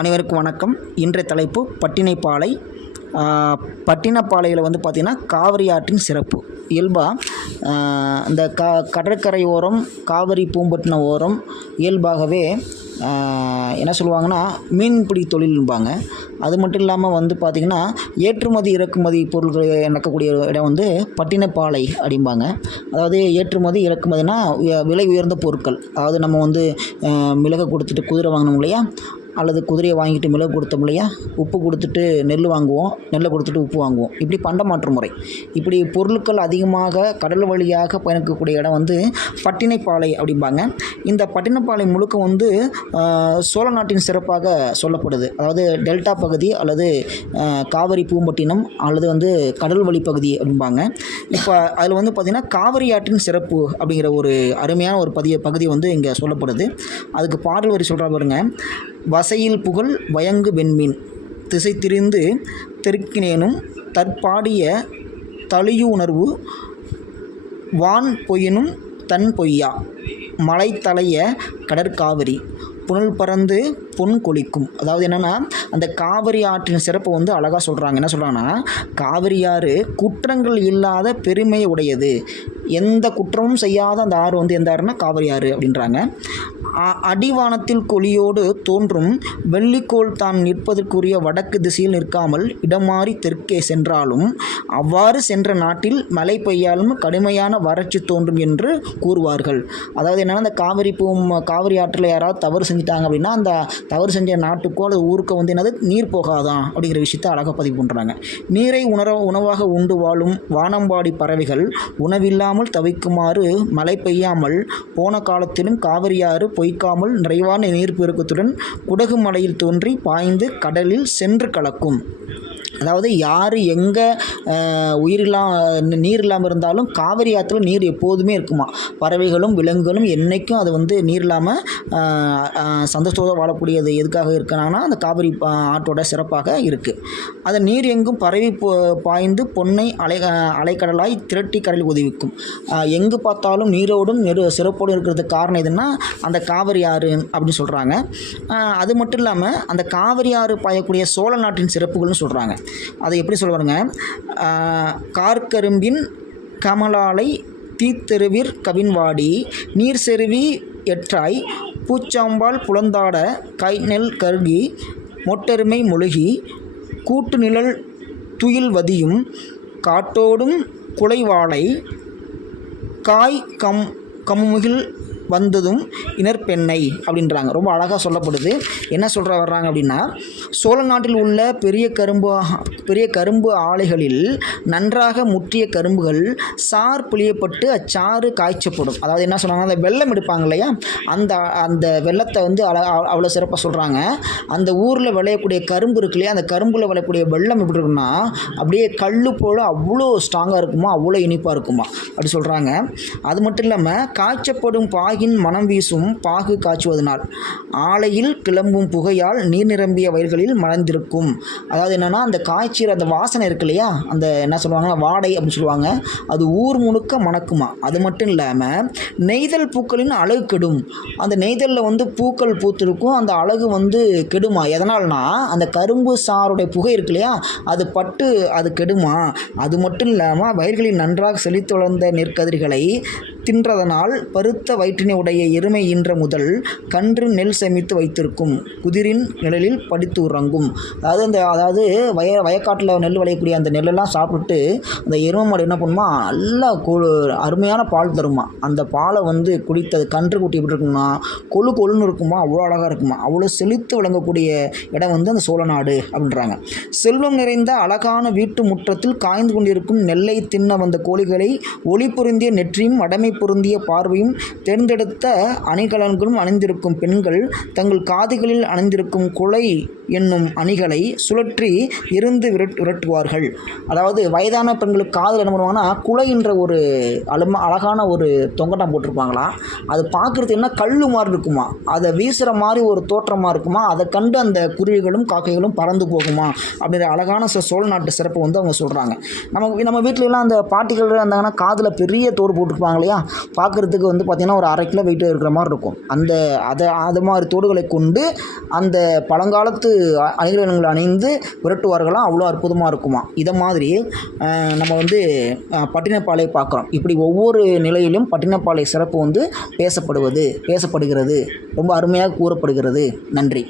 அனைவருக்கும் வணக்கம். இன்றைய தலைப்பு பட்டினைப்பாலை. பட்டினப்பாலையில் பார்த்திங்கன்னா காவிரி ஆற்றின் சிறப்பு. இயல்பாக இந்த கடற்கரை ஓரம், காவிரி பூம்பட்டின ஓரம் இயல்பாகவே என்ன சொல்லுவாங்கன்னா மீன்பிடி தொழில்பாங்க. அது மட்டும் இல்லாமல் பார்த்திங்கன்னா ஏற்றுமதி இறக்குமதி பொருட்கள் நடக்கக்கூடிய இடம் பட்டினப்பாலை அப்படிம்பாங்க. அதாவது ஏற்றுமதி இறக்குமதினா விலை உயர்ந்த பொருட்கள். அதாவது நம்ம மிளகை கொடுத்துட்டு குதிரை வாங்கணும் இல்லையா, அல்லது குதிரையை வாங்கிட்டு மிளகு கொடுத்தோம் இல்லையா, உப்பு கொடுத்துட்டு நெல் வாங்குவோம், நெல்லை கொடுத்துட்டு உப்பு வாங்குவோம். இப்படி பண்டமாற்று முறை. இப்படி பொருட்கள் அதிகமாக கடல் வழியாக பயணிக்கக்கூடிய இடம் பட்டினைப்பாலை அப்படிம்பாங்க. இந்த பட்டினப்பாலை முழுக்க சோழ நாட்டின் சிறப்பாக சொல்லப்படுது. அதாவது டெல்டா பகுதி அல்லது காவிரி பூம்பட்டினம் அல்லது கடல் வழி பகுதி அப்படிம்பாங்க. இப்போ அதில் பார்த்திங்கன்னா காவிரி ஆற்றின் சிறப்பு அப்படிங்கிற ஒரு அருமையான ஒரு பகுதி இங்கே சொல்லப்படுது. அதுக்கு பாடல் வரி சொல்கிறா பாருங்க. வசையில் புகழ் வயங்கு வெண்மீன் திசை திரிந்து தெற்கினேனும் தற்பாடிய தளியுணர்வு வான் பொயினும் தன் பொய்யா மலை தலைய கடற்காவிரி புனல் பறந்து பொன் கொளிக்கும். அதாவது என்னென்னா, அந்த காவிரி ஆற்றின் சிறப்பு அழகாக சொல்கிறாங்க. என்ன சொல்கிறாங்கன்னா, காவிரி ஆறு குற்றங்கள் இல்லாத பெருமையை உடையது. எந்த குற்றமும் செய்யாத அந்த ஆறு எந்த ஆறுனா காவிரி ஆறு அப்படின்றாங்க. அடிவானத்தில் கொலியோடு தோன்றும் வெள்ளிக்கோள் தான் நிற்பதற்குரிய வடக்கு திசையில் நிற்காமல் இடம் மாறி தெற்கே சென்றாலும் அவ்வாறு சென்ற நாட்டில் மழை பெய்யாலும் கடுமையான வறட்சி தோன்றும் என்று கூறுவார்கள். அதாவது என்னென்னா, அந்த காவிரி ஆற்றில் யாராவது தவறு செஞ்சுட்டாங்க அப்படின்னா அந்த தவறு செஞ்ச நாட்டுக்கோ அல்லது ஊருக்கோ என்னது நீர் போகாதான் அப்படிங்கிற விஷயத்தை அழகாக பதிவு பண்ணுறாங்க. நீரை உணவாக உண்டு வாழும் வானம்பாடி பறவைகள் உணவில்லாமல் தவிக்குமாறு மழை பெய்யாமல் போன காலத்திலும் காவிரியாறு பொய்க்காமல் நிறைவான நீர்ப்பெருக்கத்துடன் குடகு மலையில் தோன்றி பாய்ந்து கடலில் சென்று கலக்கும். அதாவது யார் எங்கே நீர் இல்லாமல் இருந்தாலும் காவிரி ஆற்றுல நீர் எப்போதுமே இருக்குமா. பறவைகளும் விலங்குகளும் என்றைக்கும் அது நீர் இல்லாமல் சந்தோஷத்தோடு வாழக்கூடியது எதுக்காக இருக்கிறாங்கன்னா அந்த காவிரி ஆற்றோட சிறப்பாக இருக்குது. அது நீர் எங்கும் பரவி பாய்ந்து பொன்னை அலைக்கடலாய் திரட்டி கடலில் உதவிக்கும். எங்கு பார்த்தாலும் நீரோடும் சிறப்போடு இருக்கிறதுக்கு காரணம் எதுன்னா அந்த காவிரி ஆறு அப்படின்னு சொல்கிறாங்க. அது மட்டும் இல்லாமல் அந்த காவிரி ஆறு பாயக்கூடிய சோழ நாட்டின் சிறப்புகள்னு சொல்கிறாங்க. அதை எப்படி சொல்லுவாங்க? கார்கரும்பின் கமலாலை தீத்தெருவிற் கவின்வாடி நீர் செருவி எற்றாய் பூச்சாம்பால் புலந்தாட கைநெல் கருகி மொட்டெருமை மொழுகி கூட்டு நிழல் துயில் வதியும் காட்டோடும் குலைவாளை காய் கமுகில் வந்ததும் இனற்பெண்ணை அப்படின்றாங்க. ரொம்ப அழகாக சொல்லப்படுது. என்ன வர்றாங்க அப்படின்னா, சோழ நாட்டில் உள்ள பெரிய கரும்பு ஆலைகளில் நன்றாக முற்றிய கரும்புகள் சார் புளியப்பட்டு அச்சாறு காய்ச்சப்படும். அதாவது என்ன சொல்கிறாங்க, அந்த வெள்ளம் எடுப்பாங்க இல்லையா, அந்த வெள்ளத்தை அவ்வளோ சிறப்பாக சொல்கிறாங்க. அந்த ஊரில் விளையக்கூடிய கரும்பு இருக்கு இல்லையா, அந்த கரும்பில் விளையக்கூடிய வெள்ளம் எப்படி இருக்குன்னா அப்படியே கல் போல் அவ்வளோ ஸ்ட்ராங்காக இருக்குமா, அவ்வளோ இனிப்பாக இருக்குமா அப்படி சொல்கிறாங்க. அது மட்டும் இல்லாமல் காய்ச்சப்படும் மனம் வீசும் பாகு காய்ச்சுவதனால் ஆலையில் கிளம்பும் புகையால் நீர் நிரம்பிய வயல்களில் மலர்ந்திருக்கும். அதாவது என்னன்னா, அந்த காய்ச்சிற அந்த வாசனை இருக்கு இல்லையா, அந்த என்ன சொல்லுவாங்க வாடை அப்படின்னு சொல்லுவாங்க, அது ஊர் முழுக்க மணக்குமா. அது மட்டும் இல்லாமல் நெய்தல் பூக்களின் அழகு கெடும். அந்த நெய்தலில் பூக்கள் பூத்திருக்கும், அந்த அழகு கெடுமா. எதனால்னா அந்த கரும்பு சாருடைய புகை இருக்கு இல்லையா, அது பட்டு அது கெடுமா. அது மட்டும் இல்லாமல் வயல்களில் நன்றாக செழித்து வளர்ந்த நெற்கதிர்களை தின்றதனால் பருத்த வயிற்றினை உடைய எருமை ஈன்ற முதல் கன்று நெல் சேமித்து வைத்திருக்கும் குதிரின் நிழலில் படித்து உறங்கும். அதாவது வயக்காட்டில் நெல் விளையக்கூடிய அந்த நெல்லெல்லாம் சாப்பிட்டு அந்த எருமை மாடு என்ன பண்ணுமா, நல்லா அருமையான பால் தருமா. அந்த பாலை குடித்தது கன்று குட்டி எப்படி இருக்குமா, கொழுன்னு இருக்குமா, அவ்வளோ அழகாக இருக்குமா. அவ்வளோ செழித்து விளங்கக்கூடிய இடம் அந்த சோழ நாடு அப்படின்றாங்க. செல்வம் நிறைந்த அழகான வீட்டு முற்றத்தில் காய்ந்து கொண்டிருக்கும் நெல்லை தின்ன வந்த கோழிகளை ஒளி பொருந்திய நெற்றியும் அடமை பொருந்திய பார்வையும் தேர்ந்தெடுத்த அணிகலன்களும் அணிந்திருக்கும் பெண்கள் தங்கள் காதுகளில் அணிந்திருக்கும் குலை என்னும் அணிகளை சுழற்றி இருந்து விரட்டுவார்கள். அதாவது வயதான பெண்களுக்கு காதில் என்ன பண்ணுவாங்கன்னா குலை என்ற ஒரு அழகான ஒரு தொங்கட்டம் போட்டிருப்பாங்களா. அது பார்க்குறது என்ன கல்லு மாதிரி இருக்குமா, அதை வீசுகிற மாதிரி ஒரு தோற்றமாக இருக்குமா. அதை கண்டு அந்த குருவிகளும் காக்கைகளும் பறந்து போகுமா அப்படிங்கிற அழகான சோழ நாட்டு சிறப்பு அவங்க சொல்கிறாங்க. நம்ம வீட்டிலலாம் அந்த பாட்டிகள் இருந்தாங்கன்னா காதில் பெரிய தோடு போட்டிருப்பாங்க இல்லையா, பார்க்குறதுக்கு பார்த்திங்கன்னா ஒரு 1/2 கிலோ வெயிட் இருக்கிற மாதிரி இருக்கும். அது மாதிரி தோடுகளை கொண்டு அந்த பழங்காலத்து அணிகலன்களை அணிந்து விரட்டுவார்களாம். அவ்வளோ அற்புதமாக இருக்குமா. இதை மாதிரி நம்ம வந்து பட்டினப்பாலை பார்க்குறோம். இப்படி ஒவ்வொரு நிலையிலும் பட்டினப்பாலை சிறப்பு வந்து பேசப்படுகிறது, ரொம்ப அருமையாக கூறப்படுகிறது. நன்றி.